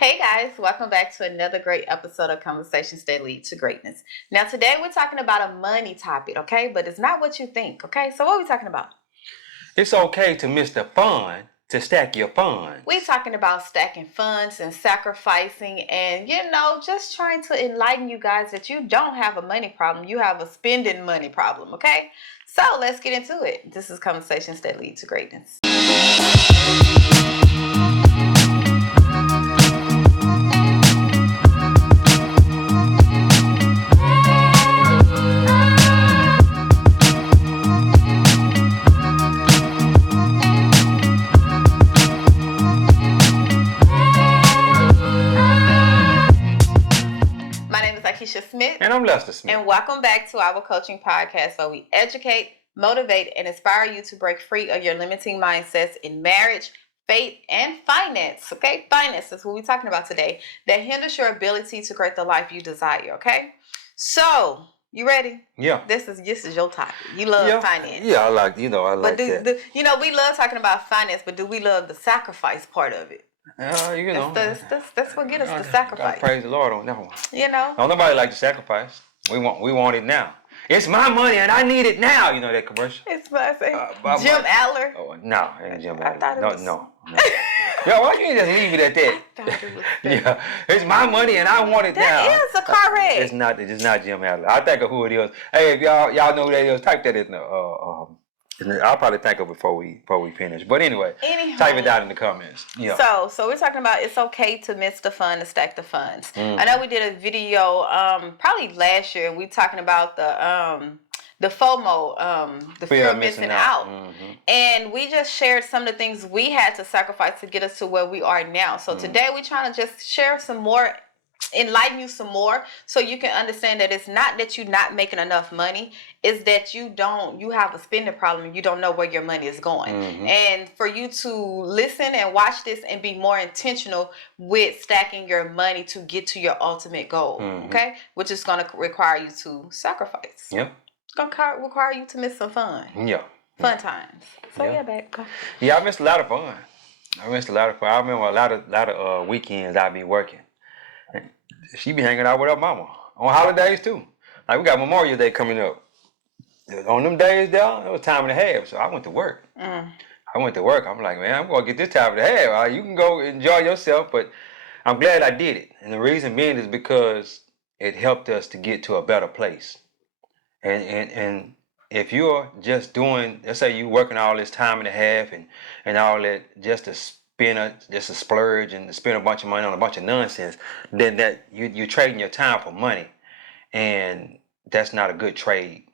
Hey guys, welcome back to another great episode of Conversations That Lead to Greatness. Now, today we're talking about a money topic, okay? But it's not what you think, okay? So, what are we talking about? It's okay to miss the fun to stack your funds. We're talking about stacking funds and sacrificing and, just trying to enlighten you guys that you don't have a money problem. You have a spending money problem, okay? So, let's get into it. This is Conversations That Lead to Greatness. Keisha Smith. And I'm Lester Smith. And welcome back to our coaching podcast where we educate, motivate, and inspire you to break free of your limiting mindsets in marriage, faith, and finance. Okay? Finance is what we're talking about today. That hinders your ability to create the life you desire. Okay? So, you ready? Yeah. This is your topic. You love finance. Yeah, I like that. We love talking about finance, but do we love the sacrifice part of it? That's what gets us the sacrifice. Praise the Lord on that one. Don't nobody like to sacrifice. We want it now. It's my money and I need it now. You know that commercial? It's my Jim Adler. Oh no, it ain't Jim Adler. No. Yo, why you ain't just leave it at that? Yeah, it's my money and I want it now. That is a car wreck. It's not Jim Adler. I think of who it is. Hey, if y'all know who that is, type that in the I'll probably think of it before we finish. But anyway, type it down in the comments. Yeah. So we're talking about it's okay to miss the fun, to stack the funds. I know we did a video probably last year. We talking about the FOMO, the fear of missing out. Mm-hmm. And we just shared some of the things we had to sacrifice to get us to where we are now. So today we're trying to just share some more, enlighten you some more so you can understand that it's not that you're not making enough money, it's that you have a spending problem and you don't know where your money is going. Mm-hmm. And for you to listen and watch this and be more intentional with stacking your money to get to your ultimate goal, okay? Which is going to require you to sacrifice. Yep. It's going to require you to miss some fun. Yeah. Fun times. So babe. Yeah, I missed a lot of fun. I remember a lot of weekends I'd be working. She be hanging out with her mama on holidays too. Like we got Memorial Day coming up. On them days there, it was time and a half. So I went to work. I'm like, man, I'm gonna get this time and a half. You can go enjoy yourself, but I'm glad I did it. And the reason being is because it helped us to get to a better place. And if you're just doing, let's say you working all this time and a half and all that just to just a splurge and spend a bunch of money on a bunch of nonsense, then that you're trading your time for money, and that's not a good trade.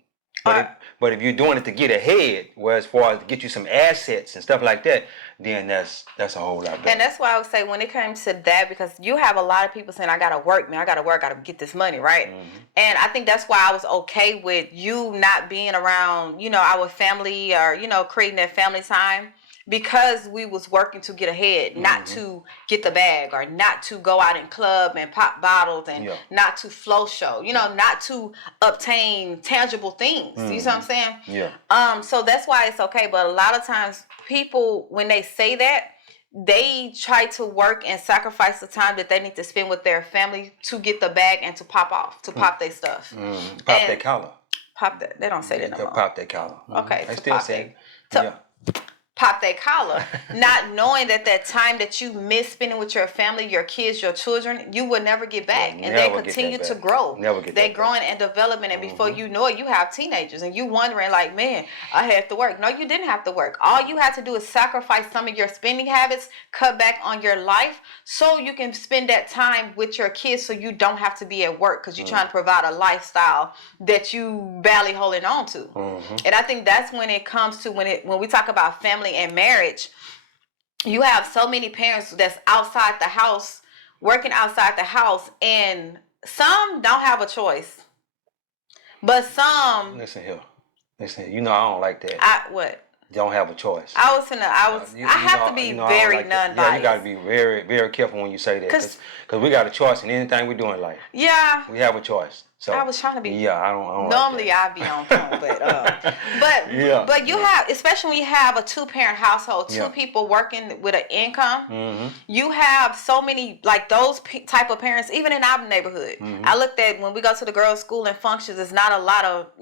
But if you're doing it to get ahead, well, as far as to get you some assets and stuff like that, then that's a whole lot better. And that's why I would say when it comes to that, because you have a lot of people saying, I gotta work, man, I gotta get this money, right? Mm-hmm. And I think that's why I was okay with you not being around, our family or, creating that family time. Because we was working to get ahead, not to get the bag or not to go out and club and pop bottles and not to flow show, not to obtain tangible things. You see what I'm saying? Yeah. So that's why it's okay. But a lot of times people, when they say that, they try to work and sacrifice the time that they need to spend with their family to get the bag and to pop off, to pop their stuff. Pop their collar. Pop that. They don't say that no more. Pop their collar. Okay. They still say it. Pop their collar, not knowing that time that you miss spending with your family, your kids, your children, you will never get back. And they continue to grow. They're growing and developing. And before you know it, you have teenagers and you wondering like, man, I had to work. No, you didn't have to work. All you had to do is sacrifice some of your spending habits, cut back on your life so you can spend that time with your kids so you don't have to be at work because you're trying to provide a lifestyle that you barely holding on to. And I think that's when it comes to when we talk about family and marriage, you have so many parents that's outside the house, working outside the house, and some don't have a choice. But some... Listen here. I don't like that. What? don't have a choice. I have to be very non-biased. Yeah, you got to be very, very careful when you say that, because we got a choice in anything we do in life. Yeah, we have a choice. So I was trying to be. Yeah, I don't. Normally, like I'd be on point, but you have, especially when you have a 2-parent household, two people working with an income. You have so many like those type of parents, even in our neighborhood. I looked at when we go to the girls' school and functions. There's not a lot of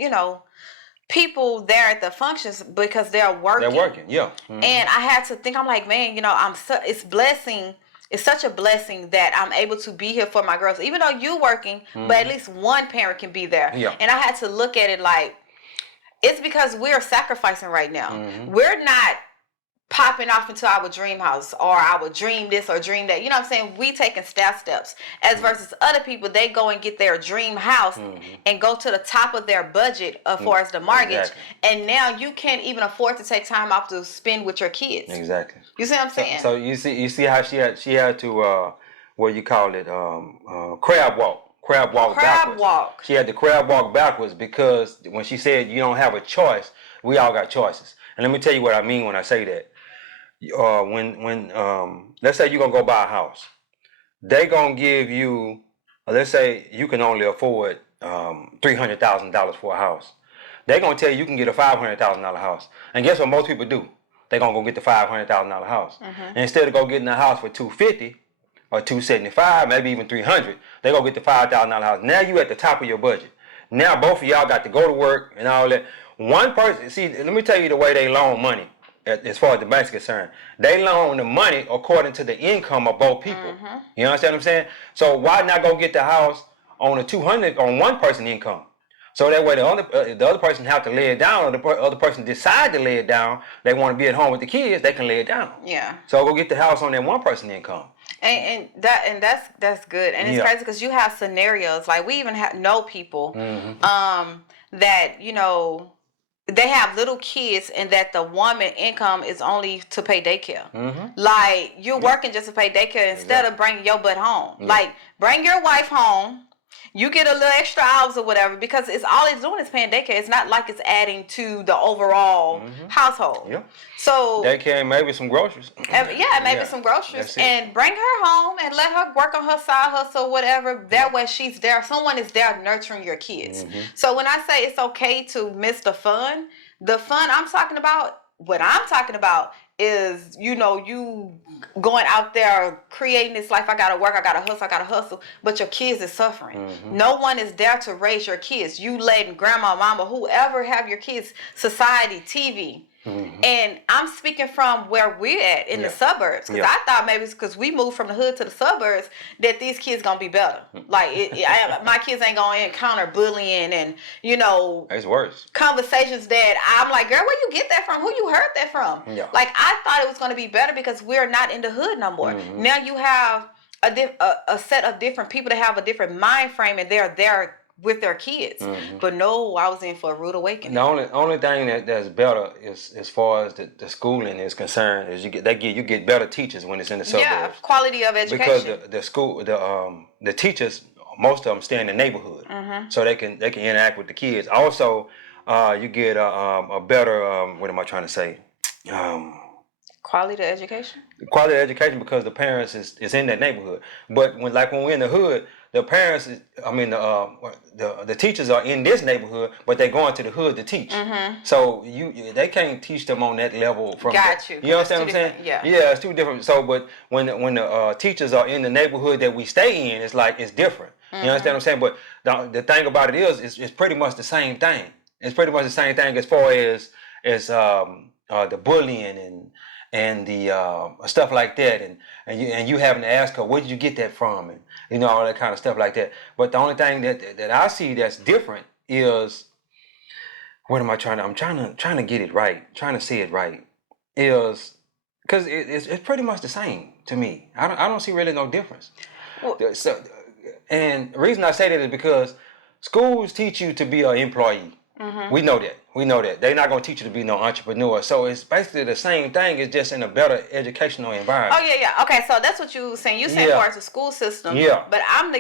people there at the functions because they're working. They're working, yeah. And I had to think. I'm like, man, it's blessing. It's such a blessing that I'm able to be here for my girls, even though you working, but at least one parent can be there. Yeah. And I had to look at it like, it's because we're sacrificing right now. We're not popping off into our dream house or our dream this or dream that. You know what I'm saying? We taking steps. As versus other people, they go and get their dream house and go to the top of their budget as far as the mortgage. And now you can't even afford to take time off to spend with your kids. Exactly. You see what I'm saying? So you see how she had to what you call it, crab walk. Crab walk. She had to crab walk backwards because when she said you don't have a choice, we all got choices. And let me tell you what I mean when I say that. When let's say you're gonna go buy a house, they gonna give you, let's say you can only afford $300,000 for a house. They're gonna tell you can get a $500,000 house. And guess what most people do? They're gonna go get the $500,000 house. And instead of go getting a house for $250 or $275, maybe even $300, they go get the $5,000 house. Now you at the top of your budget. Now both of y'all got to go to work and all that. One person, see, let me tell you the way they loan money. As far as the bank's concerned, they loan the money according to the income of both people. You understand what I'm saying? So why not go get the house on one person income? So that way the other person have to lay it down, or the other person decide to lay it down. They want to be at home with the kids, they can lay it down. Yeah. So go get the house on that one person income. And that's good. And it's crazy because you have scenarios like we even know people that they have little kids and that the woman income is only to pay daycare. Like you're working just to pay daycare instead of bringing your butt home. Like bring your wife home. You get a little extra hours or whatever because all it's doing is paying daycare. It's not like it's adding to the overall household. Yeah. So daycare and maybe some groceries. Maybe some groceries and bring her home and let her work on her side hustle or whatever. That way she's there. Someone is there nurturing your kids. So when I say it's okay to miss the fun I'm talking about, what I'm talking about is, you going out there creating this life. I gotta work, I gotta hustle, but your kids is suffering. No one is there to raise your kids. You letting grandma, mama, whoever have your kids, society, TV. And I'm speaking from where we're at in the suburbs, because I thought maybe it's because we moved from the hood to the suburbs that these kids gonna be better. Like my kids ain't gonna encounter bullying and it's worse conversations that I'm like, girl, where you get that from? Who you heard that from? Like I thought it was gonna be better because we're not in the hood no more. Now you have a set of different people that have a different mind frame and they're there with their kids. But no, I was in for a rude awakening. The only thing that's better is, as far as the schooling is concerned, is you get better teachers when it's in the suburbs. Yeah, quality of education. Because the teachers, most of them stay in the neighborhood, so they can interact with the kids. Also, you get a better what am I trying to say? Quality of education. Quality of education because the parents is in that neighborhood. But when we're in the hood, the parents, the teachers are in this neighborhood, but they're going to the hood to teach. So they can't teach them on that level. Got you. You understand what I'm saying? Yeah, it's too different. So, but when the teachers are in the neighborhood that we stay in, it's like it's different. You understand what I'm saying? But the thing about it is, it's pretty much the same thing. It's pretty much the same thing as far as the bullying and the stuff like that, and you having to ask her, where did you get that from, and all that kind of stuff like that. But the only thing that I see that's different is, what am I trying to? I'm trying to get it right, trying to see it right, is because it's pretty much the same to me. I don't see really no difference. So, and the reason I say that is because schools teach you to be an employee. We know that. We know that. They're not going to teach you to be no entrepreneur. So it's basically the same thing. It's just in a better educational environment. Oh, yeah. Okay, so that's what you were saying. You saying far as the school system. Yeah. But I'm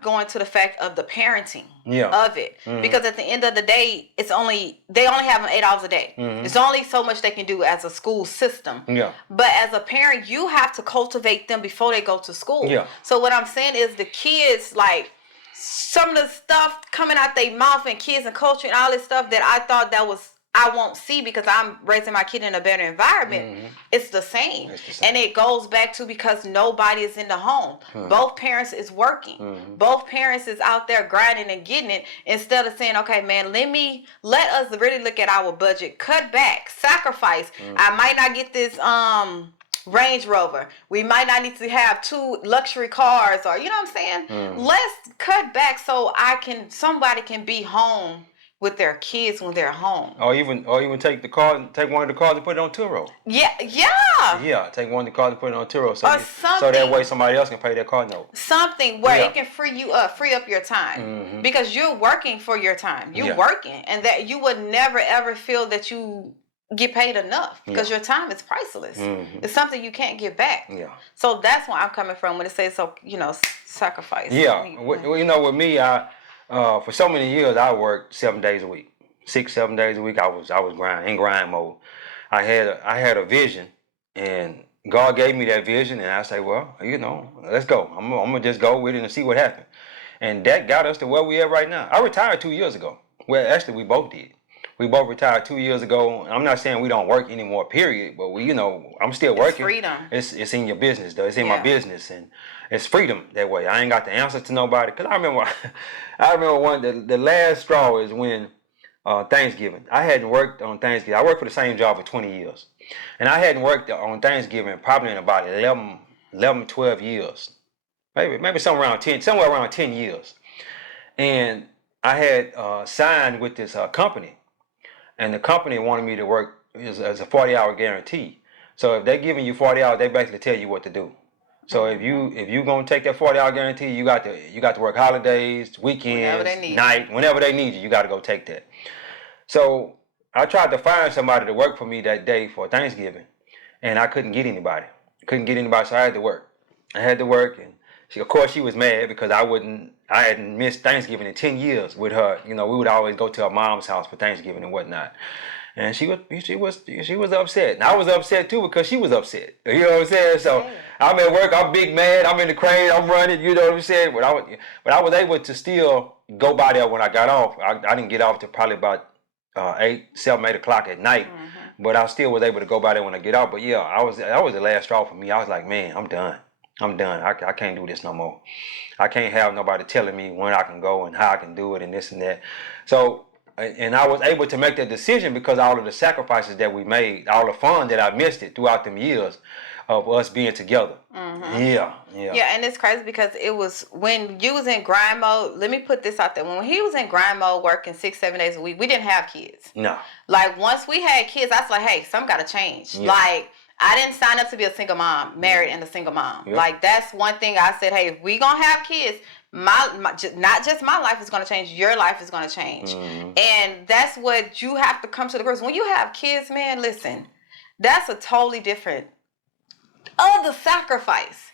going to the fact of the parenting of it. Because at the end of the day, they only have them 8 hours a day. There's only so much they can do as a school system. Yeah. But as a parent, you have to cultivate them before they go to school. Yeah. So what I'm saying is the kids, like, some of the stuff coming out their mouth and kids and culture and all this stuff that I thought I won't see because I'm raising my kid in a better environment. It's the same. And it goes back to because nobody is in the home. Both parents is working. Both parents is out there grinding and getting it instead of saying, okay, man, let us really look at our budget, cut back, sacrifice. I might not get this Range Rover. We might not need to have 2 luxury cars, or you know what I'm saying? Let's cut back so somebody can be home with their kids when they're home. Or even take one of the cars and put it on Turo. Yeah. Yeah, take one of the cars and put it on Turo so that way somebody else can pay their car note. Something where it can free up your time. Because you're working for your time. You're working, and that you would never ever feel that you get paid enough because your time is priceless. It's something you can't get back. So that's where I'm coming from when it says sacrifice. With me, I for so many years I worked 7 days a week, 6-7 days a week. I was in grind mode. I had a vision, and God gave me that vision, and I say, well, let's go. I'm gonna just go with it and see what happens. And that got us to where we are right now. I retired 2 years ago. Well, actually, we both did. We both retired 2 years ago. I'm not saying we don't work anymore, period. But I'm still working. It's freedom. It's in your business, though. It's in my business, and it's freedom that way. I ain't got the answer to nobody. Cause I remember the last straw is when Thanksgiving. I hadn't worked on Thanksgiving. I worked for the same job for 20 years, and I hadn't worked on Thanksgiving probably in about 11, 12 years, maybe somewhere around 10 years, and I had signed with this company. And the company wanted me to work as a 40-hour guarantee. So if they're giving you 40 hours, they basically tell you what to do. So if you gonna take that 40-hour guarantee, you got to work holidays, weekends, whenever they need you, you got to go take that. So I tried to find somebody to work for me that day for Thanksgiving, and I couldn't get anybody. So I had to work. And of course she was mad because I hadn't missed Thanksgiving in 10 years with her. We would always go to her mom's house for Thanksgiving and whatnot. And she was upset. And I was upset too because she was upset. You know what I'm saying? So I'm at work, I'm big mad, I'm in the crane, I'm running, you know what I'm saying? But I was able to still go by there when I got off. I didn't get off till probably about 8 o'clock at night. But I still was able to go by there when I get off. But yeah, that was the last straw for me. I was like, man, I'm done. I can't do this no more. I can't have nobody telling me when I can go and how I can do it and this and that. So, and I was able to make that decision because all of the sacrifices that we made, all the fun that I missed it throughout them years of us being together. Yeah, and it's crazy because it was when you was in grind mode. Let me put this out there. When he was in grind mode working 6-7 days a week, we didn't have kids. No. Like once we had kids, I was like, hey, something got to change. Yeah. Like, I didn't sign up to be a single mom, married and a single mom. Yep. Like, that's one thing I said, hey, if we going to have kids, not just my life is going to change, your life is going to change. And that's what you have to come to the person. When you have kids, man, listen, that's a totally different other sacrifice.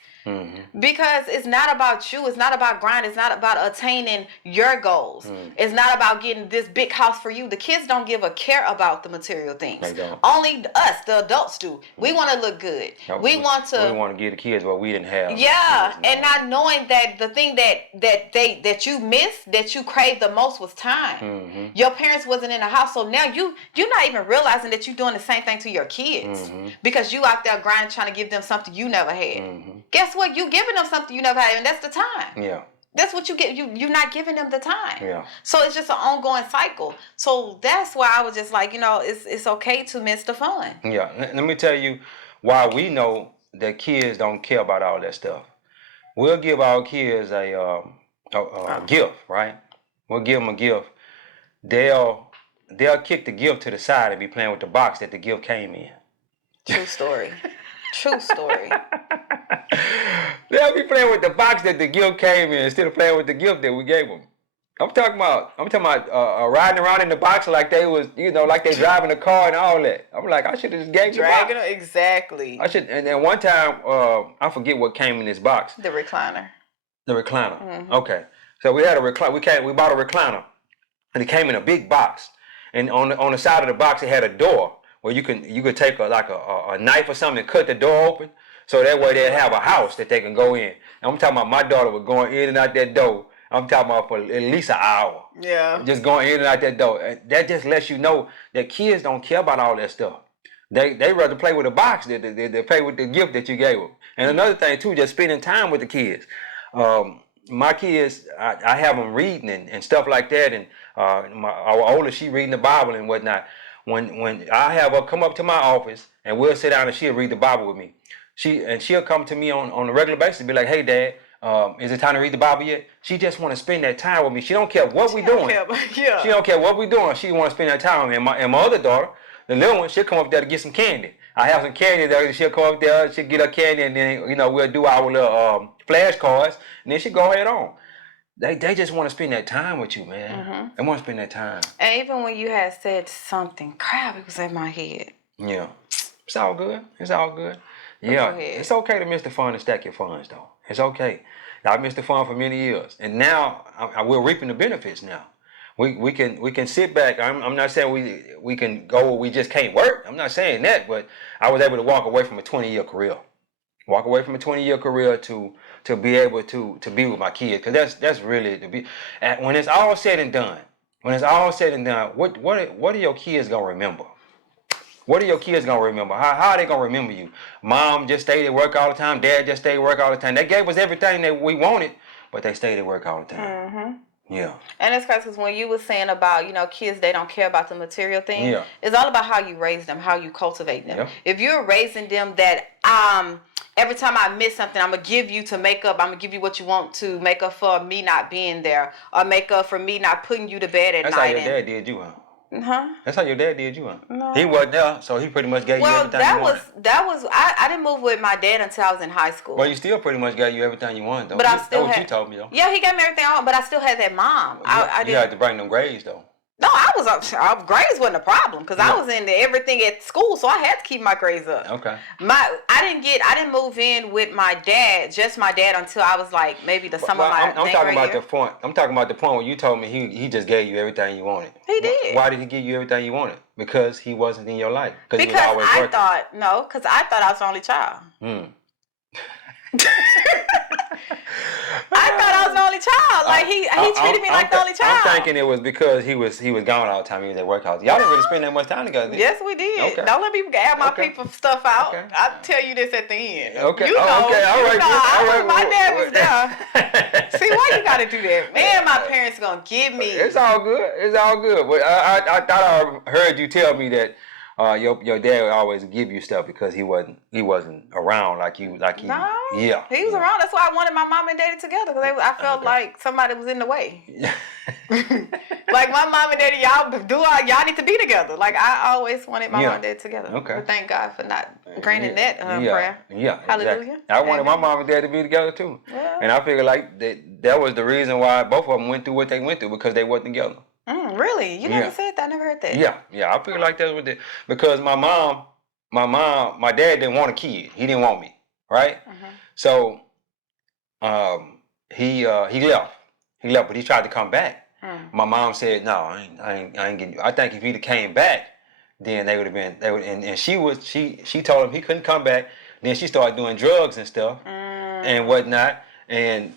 Because it's not about you. It's not about grind. It's not about attaining your goals. It's not about getting this big house for you. The kids don't give a care about the material things. They don't. Only us, the adults, do. We want to look good. We want to give the kids what we didn't have. Yeah, and not knowing that the thing that you missed, that you craved the most was time. Your parents wasn't in the house, so now you're not even realizing that you're doing the same thing to your kids because you out there grinding, trying to give them something you never had. Guess what? You giving them something you never had, and that's the time. Yeah. That's what you get. You're not giving them the time. Yeah. So it's just an ongoing cycle. So that's why I was just like, it's okay to miss the fun. Yeah. Let me tell you why we know that kids don't care about all that stuff. We'll give our kids a gift, right? We'll give them a gift. They'll kick the gift to the side and be playing with the box that the gift came in. True story. True story. They'll be playing with the box that the gift came in instead of playing with the gift that we gave them. I'm talking about riding around in the box like they was, like they driving a car and all that. I'm like, I should have just gave you the box. Exactly. I should. And then one time, I forget what came in this box. The recliner. The recliner. Mm-hmm. Okay. So we had a recliner. We bought a recliner, and it came in a big box. And on the side of the box, it had a door where you could take a knife or something and cut the door open. So that way they'd have a house that they can go in. And I'm talking about my daughter was going in and out that door. I'm talking about for at least an hour. Yeah. Just going in and out that door. And that just lets you know that kids don't care about all that stuff. They rather play with the box than they play with the gift that you gave them. And another thing too, just spending time with the kids. My kids, I have them reading and stuff like that. And our oldest, she reading the Bible and whatnot. When I have her come up to my office and we'll sit down and she'll read the Bible with me. She'll come to me on a regular basis and be like, hey, Dad, is it time to read the Bible yet? She just want to spend that time with me. She don't care what we're doing. Yeah. She don't care what we're doing. She want to spend that time with me. And my other daughter, the little one, she'll come up there to get some candy. I have some candy there. She'll come up there, she'll get her candy, and then, we'll do our little flashcards, and then she'll go ahead on. They just want to spend that time with you, man. Mm-hmm. They want to spend that time. And even when you had said something, crap, it was in my head. Yeah. It's all good. It's all good. Yeah, it's okay to miss the fun and stack your funds, though. It's okay. I missed the fun for many years, and now we're reaping the benefits. Now, we can sit back. I'm not saying we can go where we just can't work. I'm not saying that, but I was able to walk away from a 20-year career. Walk away from a 20-year career to be able to be with my kids, because that's really to be. And when it's all said and done, what are your kids gonna remember? What are your kids going to remember? How are they going to remember you? Mom just stayed at work all the time. Dad just stayed at work all the time. They gave us everything that we wanted, but they stayed at work all the time. Mm-hmm. Yeah. And it's because when you were saying about, kids, they don't care about the material thing. Yeah. It's all about how you raise them, how you cultivate them. Yeah. If you're raising them that every time I miss something, I'm going to give you to make up. I'm going to give you what you want to make up for me not being there, or make up for me not putting you to bed at night. That's how your dad did you, huh? Huh? That's how your dad did you, huh? No. He wasn't there, so he pretty much gave you everything you wanted. I didn't move with my dad until I was in high school. Well, you still pretty much got you everything you wanted, though. But I still what you told me, though. Yeah, he gave me everything I wanted, but I still had that mom. You had to bring them grades, though. No, grades wasn't a problem because I was into everything at school, so I had to keep my grades up. Okay. I didn't move in with my dad, just my dad, until I was like maybe the summer of my I'm talking about the point. I'm talking about the point where you told me he just gave you everything you wanted. He did. Why did he give you everything you wanted? Because he wasn't in your life. Because he was always working. Because I thought I was the only child. I thought I was the only child. Like he treated me like the only child. I'm thinking it was because he was gone all the time. He was at work house. Y'all didn't really spend that much time together, did you? Yes, we did. Okay. Don't let me add my people stuff out. Okay. I'll tell you this at the end. Okay. You know. Okay. All right. My dad was there. See, why you got to do that? Man, my parents gonna give me. It's all good. It's all good. But I thought I heard you tell me that. Your dad would always give you stuff because he wasn't around like he. No, yeah, he was around. That's why I wanted my mom and daddy together, because I felt like somebody was in the way. Like my mom and daddy, y'all need to be together. Like I always wanted my mom and dad together. Okay, but thank God for not granting that prayer. Yeah, hallelujah. Exactly. I wanted my mom and dad to be together too, and I figured like that was the reason why both of them went through what they went through, because they wasn't together. Really? You never said that? I never heard that. Yeah. I feel like that was because my dad didn't want a kid. He didn't want me, right? Mm-hmm. So, he left. He left, but he tried to come back. My mom said, "No, I ain't getting you." I think if he'd have came back, then they would have been. And she told him he couldn't come back. Then she started doing drugs and stuff and whatnot, and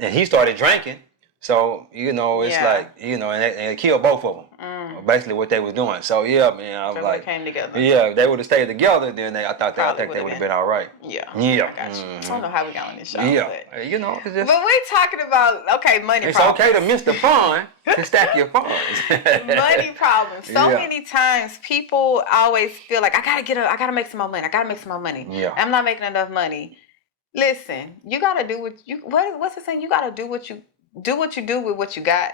he started drinking. So, it's like, and it killed both of them. Basically what they was doing. So, yeah, man, I was like, they came together. Yeah, if they would have stayed together, then I think they would have been all right. Yeah. Yeah. I got you. I don't know how we got on this show. Yeah. But, it's just. But we talking about, money it's problems. It's okay to miss the fun to stack your funds. Money problems. So many times people always feel like, I gotta make some more money. I gotta make some more money. Yeah. I'm not making enough money. Listen, you gotta do what's it saying? You gotta do what you do with what you got.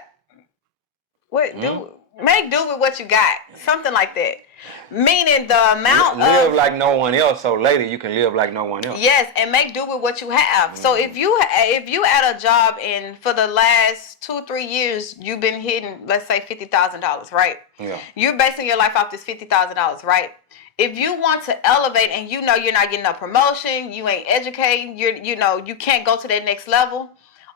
Make do with what you got. Something like that. Meaning the amount live like no one else, so later you can live like no one else. Yes, and make do with what you have. So if you at a job and for the last 2-3 years you've been hitting, let's say $50,000, right? Yeah. You're basing your life off this $50,000, right? If you want to elevate and you know you're not getting a promotion, you ain't educating, you can't go to that next level.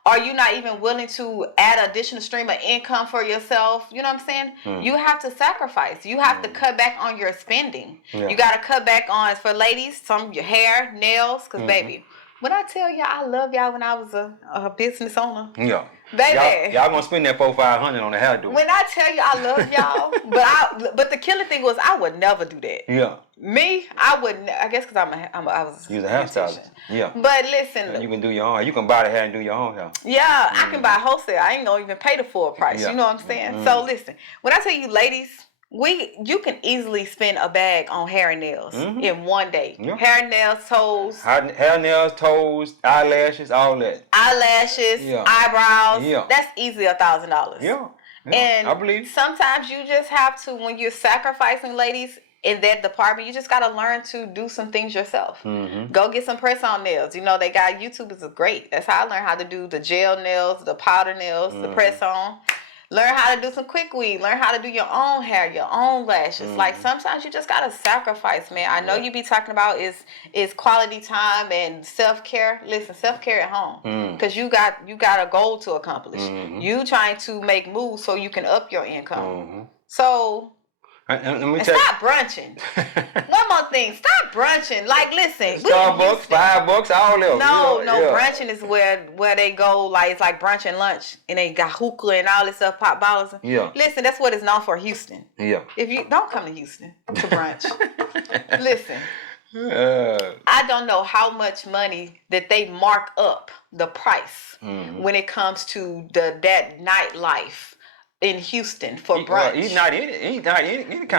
Are you not even willing to add additional stream of income for yourself? You know what I'm saying? You have to sacrifice. You have to cut back on your spending. Yeah. You got to cut back on, for ladies, your hair, nails. Because, baby, when I tell y'all I love y'all when I was a business owner. Yeah. Baby. Y'all gonna spend that $400-500 on the hairdo. When I tell you I love y'all, but the killing thing was I would never do that. Yeah. Me, I wouldn't. I guess because I was. You was a hairstylist. Yeah. But listen. You can do your own. You can buy the hair and do your own hair. Yeah, I can buy wholesale. I ain't gonna even pay the full price. Yeah. You know what I'm saying? So listen, when I tell you, ladies, you can easily spend a bag on hair and nails in one day. Yeah. Hair, nails, toes. Hair, nails, toes, eyelashes, all that. Eyelashes, eyebrows. Yeah. That's easily $1,000. Yeah. And I believe sometimes you just have to, when you're sacrificing, ladies, in that department, you just got to learn to do some things yourself. Go get some press-on nails. They got YouTube is great. That's how I learned how to do the gel nails, the powder nails, the press-on. Learn how to do some quick weave. Learn how to do your own hair, your own lashes. Like sometimes you just got to sacrifice, man. I know you be talking about is quality time and self-care. Listen, self-care at home. Because you got a goal to accomplish. You trying to make moves so you can up your income. So... And stop brunching. One more thing. Stop brunching. Like, listen. Starbucks, $5, all of them. No. Brunching is where they go, like, it's like brunch and lunch. And they got hookah and all this stuff, pop bottles. Yeah. Listen, that's what it's known for, Houston. Yeah. If you don't come to Houston to brunch. Listen. I don't know how much money that they mark up the price when it comes to that nightlife in Houston for brunch. Well, he's not in it. Any kind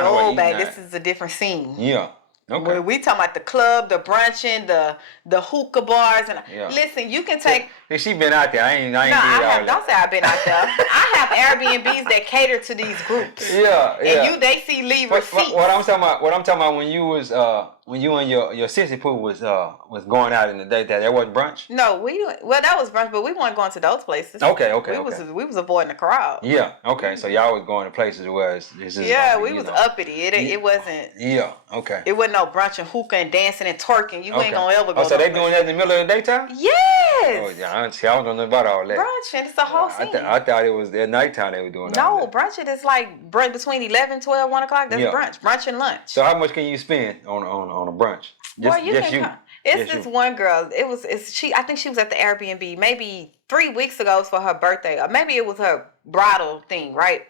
of way. No, babe, this is a different scene. Yeah. Okay. We talking about the club, the brunching, the hookah bars, and listen, you can take. Yeah, she been out there. I ain't don't say I've been out there. I have Airbnbs that cater to these groups. Yeah. And they see leave receipts. What I'm talking about when you was when you and your sissy poo was going out in the day, that wasn't brunch? No, that was brunch, but we weren't going to those places. Okay. We was avoiding the crowd. Yeah. Okay. So y'all was going to places where we was uppity. It wasn't. Yeah. Okay. It wasn't no brunch and hookah and dancing and twerking. You ain't gonna ever go. Oh, so they doing that in the middle of the daytime? Yes. Oh yeah. I don't know about all that. Brunching, it's a whole scene. I thought it was at nighttime they were doing that. No, brunching is like brunch between 11, 12, 1 o'clock. That's brunch and lunch. So how much can you spend on a brunch? It's this one girl. I think she was at the Airbnb maybe 3 weeks ago. It was for her birthday, or maybe it was her bridal thing, right?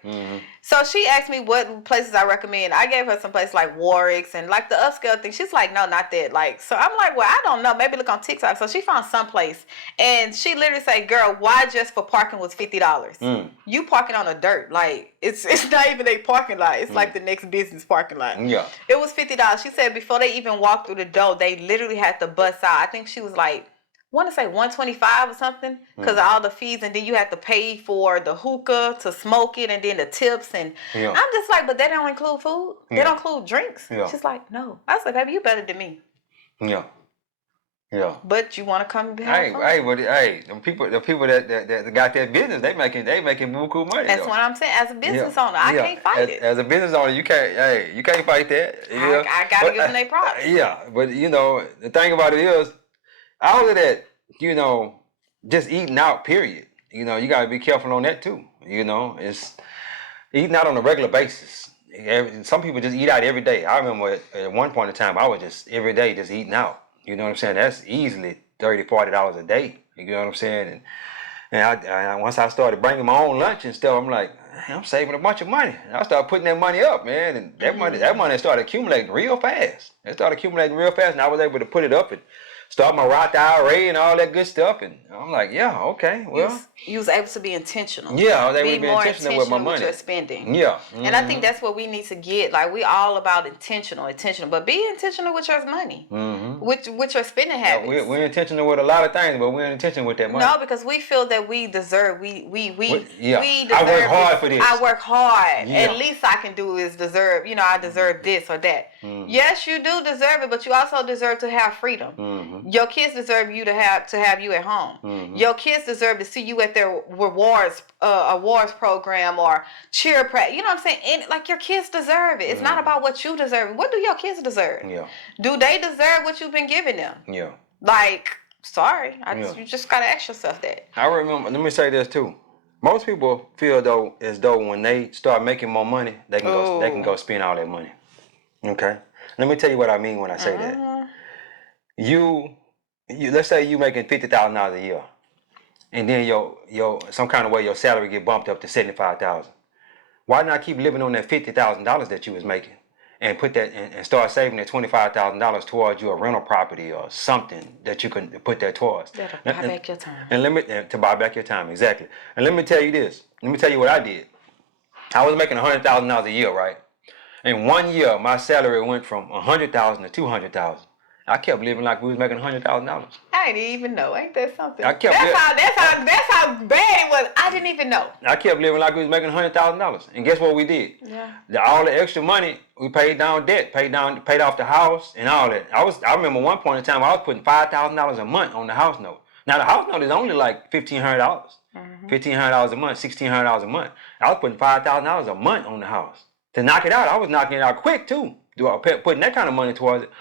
So she asked me what places I recommend. I gave her some places like Warwick's and like the upscale thing. She's like, no, not that. Like, so I'm like, well, I don't know. Maybe look on TikTok. So she found some place, and she literally said, girl, why just for parking was $50? You parking on the dirt. Like, it's not even a parking lot. It's like the next business parking lot. Yeah. It was $50. She said before they even walked through the door, they literally had to bust out. I think she was like, I want to say $125 or something because of all the fees, and then you have to pay for the hookah to smoke it, and then the tips. And I'm just like, but they don't include food. They don't include drinks. She's like, no. I said, baby, you better than me. Yeah. But you want to come behind? The people that got that business, they making buku money. That's what I'm saying. As a business owner, I can't fight it. As a business owner, you can't fight that. I gotta give them their props. But the thing about it is, all of that, just eating out, period. You got to be careful on that too. It's eating out on a regular basis. Some people just eat out every day. I remember at one point in time, I was just every day just eating out. You know what I'm saying? That's easily $30, $40 a day. You know what I'm saying? And I once I started bringing my own lunch and stuff, I'm like, I'm saving a bunch of money. And I started putting that money up, man. And that money started accumulating real fast. And I was able to put it up. And start my Roth IRA and all that good stuff. And I'm like, yeah, okay, well. You was able to be intentional. Yeah, I was able to be more intentional with my money. With your spending. Yeah. And I think that's what we need to get. Like, we all about intentional, but be intentional with your money. With your spending habits. Yeah, we're intentional with a lot of things, but we're intentional with that money. No, because we feel that we deserve, we deserve. I work hard for this. I work hard. Yeah. At least I can do is deserve, I deserve this or that. Yes, you do deserve it, but you also deserve to have freedom. Your kids deserve you to have you at home. Your kids deserve to see you at their awards program or cheer practice. You know what I'm saying? And, like, your kids deserve it. It's not about what you deserve. What do your kids deserve? Yeah. Do they deserve what you've been giving them? Yeah. Like, sorry, you just gotta ask yourself that. I remember. Let me say this too. Most people feel as though when they start making more money, they can go spend all their money. Okay. Let me tell you what I mean when I say that. You let's say you making $50,000 a year. And then your some kind of way your salary get bumped up to $75,000. Why not keep living on that $50,000 that you was making, and put that and start saving that $25,000 towards your rental property or something that you can put that towards. That'll buy back your time. And to buy back your time, exactly. And let me tell you this. Let me tell you what I did. I was making $100,000 a year, right? In 1 year, my salary went from $100,000 to $200,000. I kept living like we was making $100,000. I didn't even know. Ain't that something? That's how bad it was. I didn't even know. I kept living like we was making $100,000. And guess what we did? Yeah. All the extra money, we paid down debt, paid off the house and all that. I remember one point in time I was putting $5,000 a month on the house note. Now the house note is only like $1,500. $1,500 a month, $1,600 a month. I was putting $5,000 a month on the house. To knock it out, I was knocking it out quick too. Putting that kind of money towards it.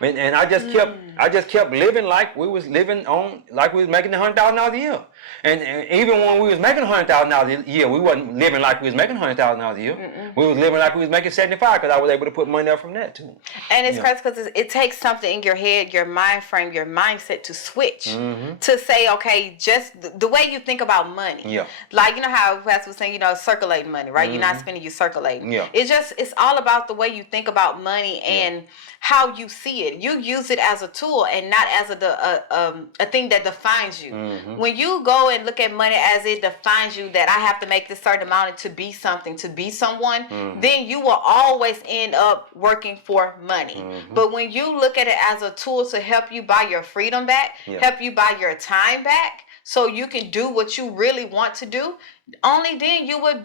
And I just kept living like we was making $100,000 a year. And even when we was making $100,000 a year, we wasn't living like we was making $100,000 a year. We was living like we was making 75 because I was able to put money up from that too. And it's crazy because it takes something in your head, your mind frame, your mindset to switch to say, okay, just the way you think about money. Yeah. Like, you know how Pastor was saying, circulating money, right? You're not spending, you circulating. Yeah. It's all about the way you think about money and how you see it. You use it as a tool and not as a thing that defines you. When you go and look at money as it defines you, that I have to make this certain amount to be something, to be someone, then you will always end up working for money. But when you look at it as a tool to help you buy your freedom back, help you buy your time back, so you can do what you really want to do, only then you would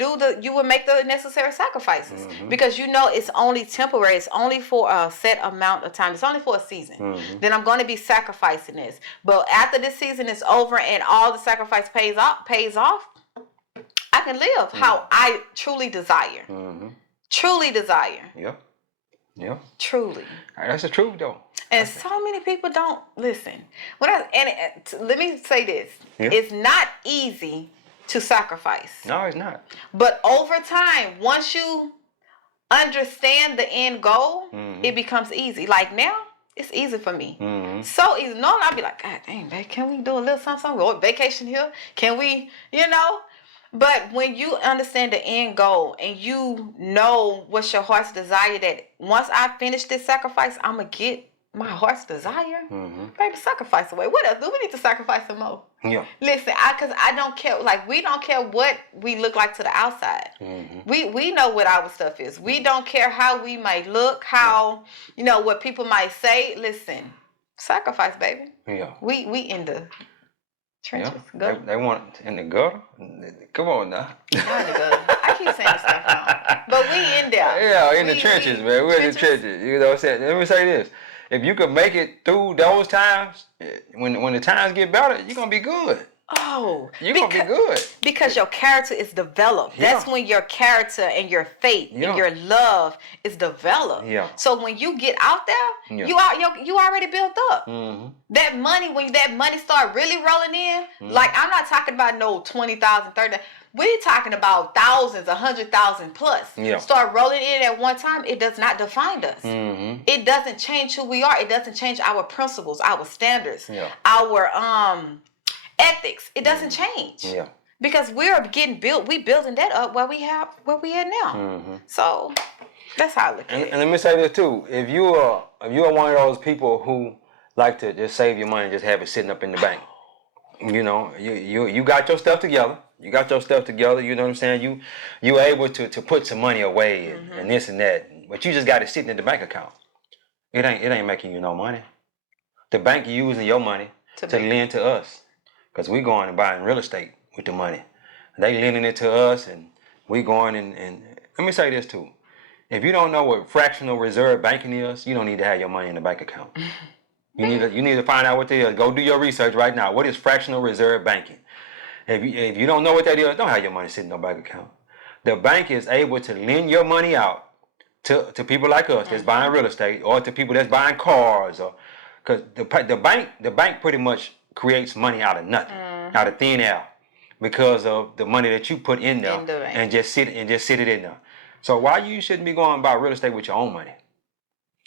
make the necessary sacrifices. Because it's only temporary. It's only for a set amount of time. It's only for a season. Then I'm going to be sacrificing this. But after this season is over and all the sacrifice pays off, I can live how I truly desire. Truly desire. Yep. Yeah. Truly. That's the truth, though. And so many people don't listen. Let me say this. Yeah. It's not easy to sacrifice. No, it's not. But over time, once you understand the end goal, it becomes easy. Like now, it's easy for me. So easy. No, I'll be like, God dang, babe, can we do a little something? Go on vacation here? Can we, But when you understand the end goal and you know what's your heart's desire, that once I finish this sacrifice, I'm going to get my heart's desire. Baby, sacrifice away. What else? Do we need to sacrifice some more? Yeah. Listen, because I don't care. Like, we don't care what we look like to the outside. We know what our stuff is. We don't care how we might look, how, what people might say. Listen, sacrifice, baby. Yeah. We in the trenches. Yeah. They want in the gutter. Come on now. Not in the gutter. I keep saying stuff wrong. But we in there. Yeah, in the trenches, man. We're in the trenches. You know what I'm saying? Let me say this. If you could make it through those times, when the times get better, you're going to be good. Oh. You're going to be good. Because your character is developed. Yeah. That's when your character and your faith and your love is developed. Yeah. So when you get out there, you already built up. That money, when that money start really rolling in, like I'm not talking about no 20,000, 30,000. We're talking about thousands, 100,000 plus. Yeah. Start rolling in at one time, it does not define us. It doesn't change who we are. It doesn't change our principles, our standards, our ethics. It doesn't change. Yeah. Because we're getting built, we building that up where we at now. So that's how I look at it. And let me say this too. If you are one of those people who like to just save your money and just have it sitting up in the bank. You know, you got your stuff together. You got your stuff together. You know what I'm saying? You able to put some money away and this and that, but you just got it sitting in the bank account. It ain't making you no money. The bank using your money to lend to us, because we going and buying real estate with the money. They lending it to us, and we going and let me say this too. If you don't know what fractional reserve banking is, you don't need to have your money in the bank account. You need to find out what it is. Go do your research right now. What is fractional reserve banking? If you don't know what that is, don't have your money sitting in no bank account. The bank is able to lend your money out to people like us that's buying real estate, or to people that's buying cars, or because the bank pretty much creates money out of nothing, out of thin air, because of the money that you put in there and just sit it in there. So why you shouldn't be going and buy real estate with your own money?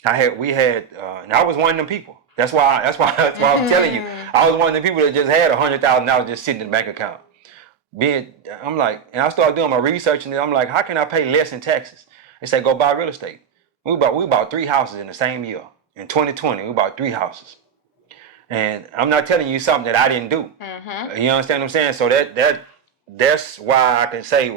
And I was one of them people. That's why I'm telling you. I was one of the people that just had $100,000 just sitting in the bank account. I'm like, and I started doing my research, and I'm like, how can I pay less in taxes? They say go buy real estate. We bought 3 houses in the same year. In 2020, we bought 3 houses. And I'm not telling you something that I didn't do. You understand what I'm saying? So that's why I can say,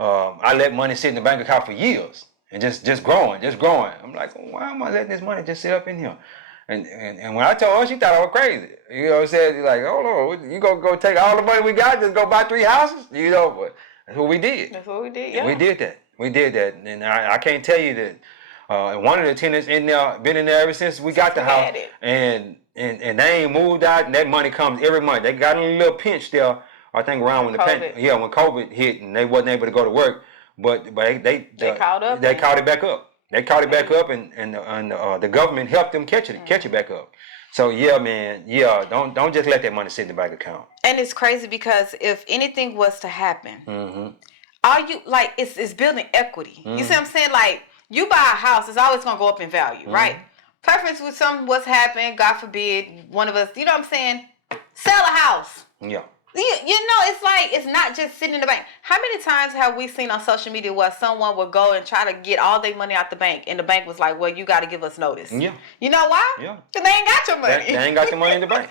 I let money sit in the bank account for years and just growing. I'm like, why am I letting this money just sit up in here? And when I told her, she thought I was crazy. You know what I'm saying? Like, hold on, you go take all the money we got, just go buy 3 houses? You know, but that's what we did. Yeah. We did that. And I can't tell you that one of the tenants in there, been in there ever since we got the house. And they ain't moved out, and that money comes every month. They got a little pinch there, I think around when when COVID hit and they wasn't able to go to work. But they caught up. They caught it back up. They caught it back up, and the government helped them catch it back up. So yeah, man, don't just let that money sit in the bank account. And it's crazy because if anything was to happen, all you like it's building equity. You see what I'm saying? Like you buy a house, it's always gonna go up in value, right? Preference with what's happened, God forbid, one of us, you know what I'm saying? Sell a house. Yeah. You know, it's like, it's not just sitting in the bank. How many times have we seen on social media where someone would go and try to get all their money out the bank, and the bank was like, well, you got to give us notice. Yeah. You know why? Yeah. Because they ain't got your money. They ain't got the money in the bank.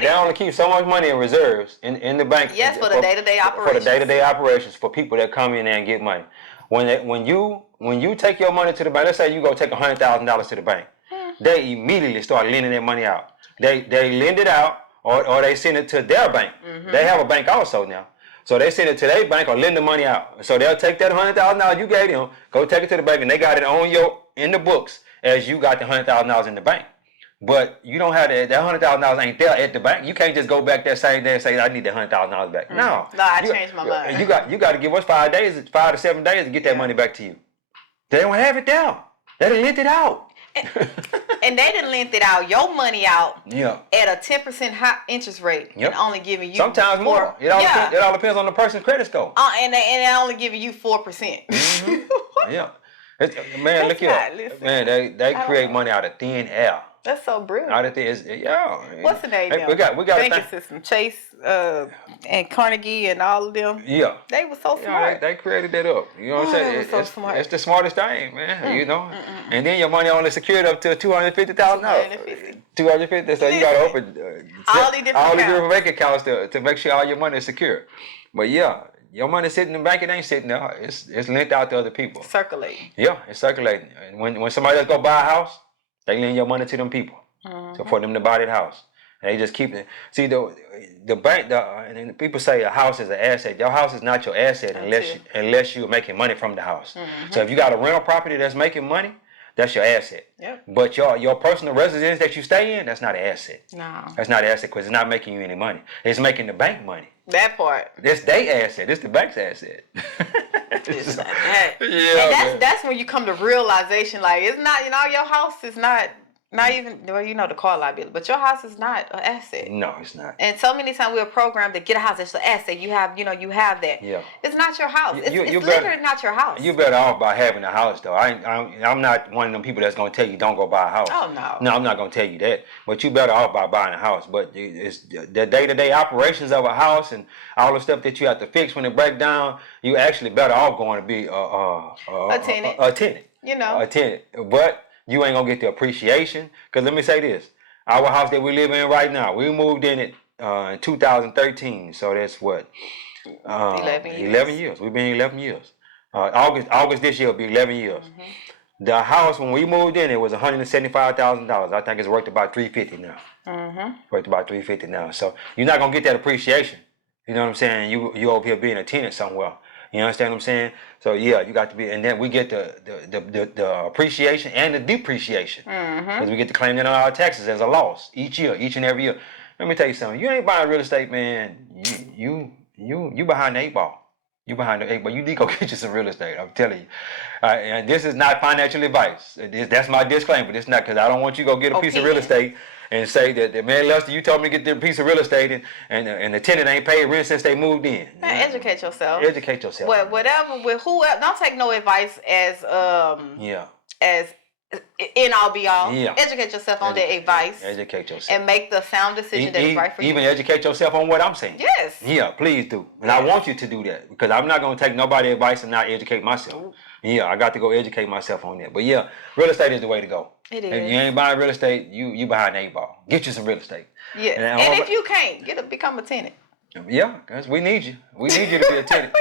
They only keep so much money in reserves in the bank. Yes, for the day-to-day operations. For the day-to-day operations, for people that come in there and get money. When you take your money to the bank, let's say you go take $100,000 to the bank, they immediately start lending that money out. They lend it out, or they send it to their bank. They have a bank also now. So they send it to their bank or lend the money out. So they'll take that $100,000 you gave them, go take it to the bank, and they got it in the books as you got the $100,000 in the bank. But you don't have that $100,000 ain't there at the bank. You can't just go back that same day and say, I need that $100,000 back. No, I changed my mind. You got to give us 5 to 7 days to get that money back to you. They don't have it down. They done lent it out. And they done lent it out, your money out, at a 10% high interest rate, and only giving you sometimes more. It all depends on the person's credit score. And they only giving you 4%. Yeah, man, look here, man. They create money out of thin air. That's so brilliant. Out of thin, What's the name? We got banking system. Chase and Carnegie and all of them. Yeah, they were so smart. They created that up. You know what I'm saying? It's so smart. It's the smartest thing, man. You know, and then your money only secured up to $250,000. 250. So you got to open all these different bank accounts to make sure all your money is secure. But your money sitting in the bank, it ain't sitting there. It's lent out to other people. Circulating. Yeah, it's circulating. And when somebody else go buy a house, they lend your money to them people. So for them to buy that house. And they just keep it. See, the bank, and people say a house is an asset. Your house is not your asset unless you're making money from the house. So if you got a rental property that's making money, that's your asset. Yep. But your personal residence that you stay in, that's not an asset. No. That's not an asset because it's not making you any money. It's making the bank money. That part. That's their asset. It's the bank's asset. It's like that. Yeah. And that's when you come to realization, like, it's not, your house is not even, well, the car liability, but your house is not an asset. No, it's not. And so many times we're programmed to get a house that's an asset. You have that. Yeah. It's not your house. It's literally not your house. You're better off by having a house, though. I'm not one of them people that's going to tell you don't go buy a house. Oh, no. No, I'm not going to tell you that. But you're better off by buying a house. But it's the day-to-day operations of a house and all the stuff that you have to fix when it breaks down, you actually better off going to be a tenant. A tenant. A tenant. But you ain't gonna get the appreciation. Cause let me say this: Our house that we live in right now, we moved in it in 2013. So that's what 11 years. We've been 11 years. August this year will be 11 years. Mm-hmm. The house when we moved in, it was $175,000. I think it's worth about $350 now. Mm-hmm. Worth about $350 now. So you're not gonna get that appreciation. You know what I'm saying? You over here being a tenant somewhere. You understand what I'm saying? So yeah, you got to be, and then we get the appreciation and the depreciation because we get to claim that on our taxes as a loss each and every year. Let me tell you something. You ain't buying real estate, man. You behind the 8 ball. You behind the 8 ball. You need to go get you some real estate. I'm telling you. And this is not financial advice. That's my disclaimer. It's not because I don't want you to go get a piece of real estate and say that man, Lester, you told me to get the piece of real estate and the tenant ain't paid rent since they moved in. Educate yourself. Educate yourself. Whatever with whoever. Don't take no advice as in all be all. Yeah. Educate yourself on that advice. Educate yourself. And make the sound decision that is right for you. Even educate yourself on what I'm saying. Yes. Yeah, please do. And I want you to do that because I'm not going to take nobody's advice and not educate myself. Ooh. Yeah, I got to go educate myself on that. But yeah, real estate is the way to go. It is. If you ain't buying real estate, you behind the 8 ball. Get you some real estate. Yeah. And if you can't, become a tenant. Yeah, because we need you. We need you to be a tenant.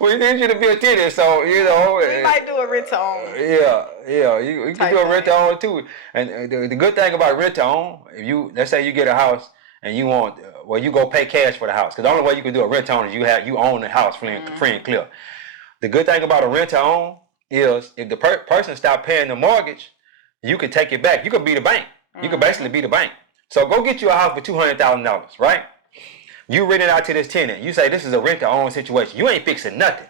we need you to be a tenant. So, you know. We might do a rent to own. Yeah. You can do a rent to own too. And the good thing about rent to own, let's say you get a house and you want, you go pay cash for the house. Because the only way you can do a rent to own is you own the house free and clear. The good thing about a rent to own is if the person stop paying the mortgage, you can take it back. You can be the bank. You can basically be the bank. So go get you a house for $200,000, right? You rent it out to this tenant. You say this is a rent to own situation. You ain't fixing nothing.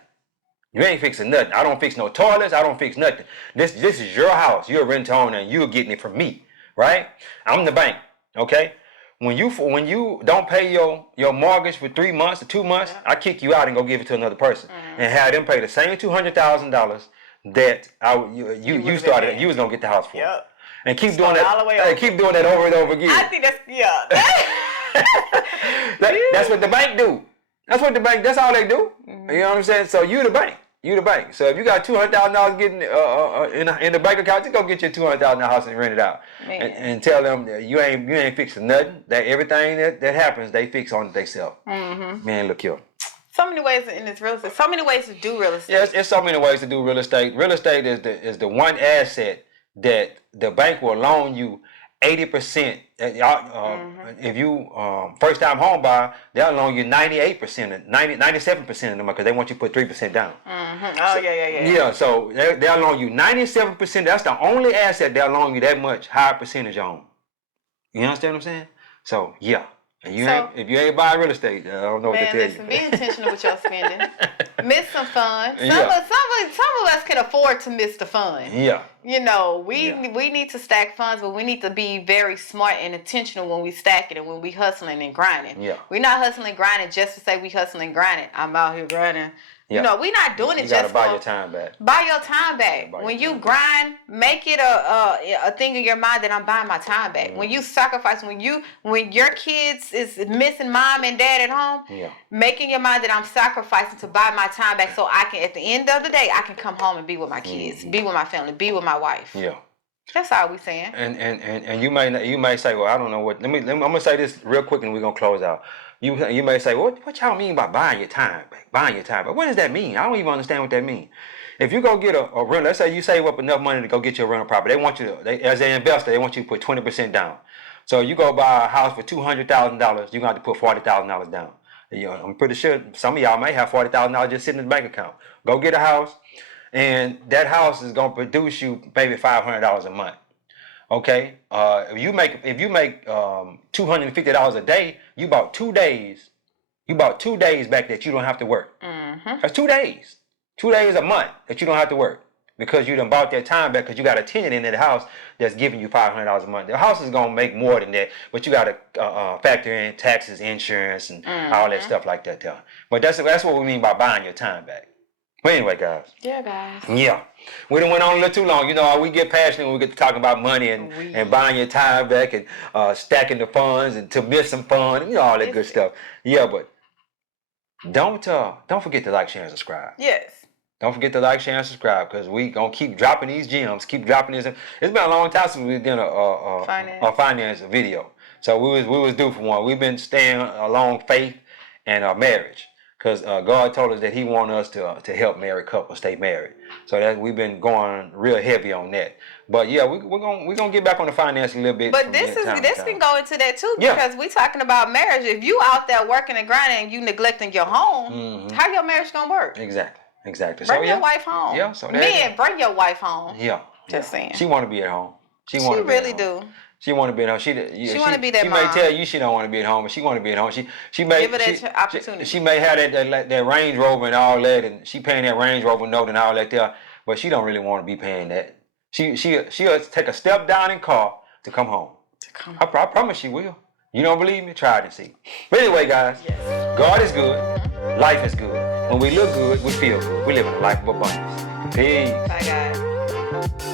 I don't fix no toilets. I don't fix nothing. This is your house. You're a rent to own and you're getting it from me, right? I'm the bank, okay? When you don't pay your mortgage for 3 months or 2 months, I kick you out and go give it to another person and have them pay the same $200,000 that you started. You was gonna get the house for. Yep. And keep doing that. Keep doing that over and over again. I think that's what the bank do. That's all they do. Mm-hmm. You know what I'm saying? So you the bank. So if you got $200,000 getting in the bank account, just go get your $200,000 house and rent it out, and tell them that you ain't fixing nothing. That everything that happens, they fix on it themselves. Mm-hmm. Man, look here. So many ways in this real estate. So many ways to do real estate. Yes, it's so many ways to do real estate. Real estate is the one asset that the bank will loan you 80%. If you first time home buyer, they'll loan you 97% of them because they want you to put 3% down. Mm-hmm. Oh, so, yeah. Yeah, so they'll loan you 97%. That's the only asset they'll loan you that much higher percentage on. You understand what I'm saying? So yeah. If you ain't buying real estate, I don't know what to tell you. Be intentional with your spending. Miss some fun. Some of us can afford to miss the fun. Yeah. You know, we need to stack funds, but we need to be very smart and intentional when we stack it and when we hustling and grinding. Yeah. We're not hustling and grinding just to say we hustling and grinding. I'm out here grinding. Yeah. You know, we're not doing it just for... You gotta buy your time back. Buy your time back. When you grind, make it a thing in your mind that I'm buying my time back. Mm-hmm. When you sacrifice, when your kids is missing mom and dad at home, making your mind that I'm sacrificing to buy my time back so I can, at the end of the day, I can come home and be with my kids, be with my family, be with my wife. Yeah. That's all we saying. And you may say, well, I don't know what. I'm gonna say this real quick and we're gonna close out. You may say, well, what y'all mean by buying your time back? Buying your time back. What does that mean? I don't even understand what that means. If you go get a rental, let's say you save up enough money to go get your rental property, they want you to, as an investor, they want you to put 20% down. So you go buy a house for $200,000, you're gonna have to put $40,000 down. I'm pretty sure some of y'all may have $40,000 just sitting in the bank account. Go get a house, and that house is gonna produce you maybe $500 a month. Okay, if you make $250 a day, you bought 2 days. You bought 2 days back that you don't have to work. Mm-hmm. That's 2 days. 2 days a month that you don't have to work because you done bought that time back because you got a tenant in that house that's giving you $500 a month. The house is gonna make more than that, but you got to factor in taxes, insurance, and all that stuff like that there. But that's what we mean by buying your time back. But anyway, guys. Yeah, guys. Yeah. We done went on a little too long. You know, we get passionate when we get to talking about money and buying your time back and stacking the funds and to miss some fun and all that good stuff. Yeah, but don't forget to like, share, and subscribe. Yes. Don't forget to like, share, and subscribe because we gonna keep dropping these gems, keep dropping this. It's been a long time since we did a finance video, so we was due for one. We've been staying along faith and marriage because God told us that He wanted us to help married couples stay married. So that we've been going real heavy on that. But yeah, we're gonna get back on the finance a little bit. But this can go into that too because we talking about marriage. If you out there working and grinding and you neglecting your home, how your marriage gonna work? Exactly. Bring your wife home. Yeah. So men, bring your wife home. Yeah. Just saying. She want to be at home. She really do. She want to be at home. She want to be that mom. She may tell you she don't want to be at home, but she want to be at home. She may give her that opportunity. She may have that Range Rover and all that, and she paying that Range Rover note and all that there, but she don't really want to be paying that. She'll take a step down in car to come home. I promise she will. You don't believe me? Try it and see. But anyway, guys, God is good. Life is good. When we look good, we feel good. We live in a life of abundance. Peace. Bye, guys.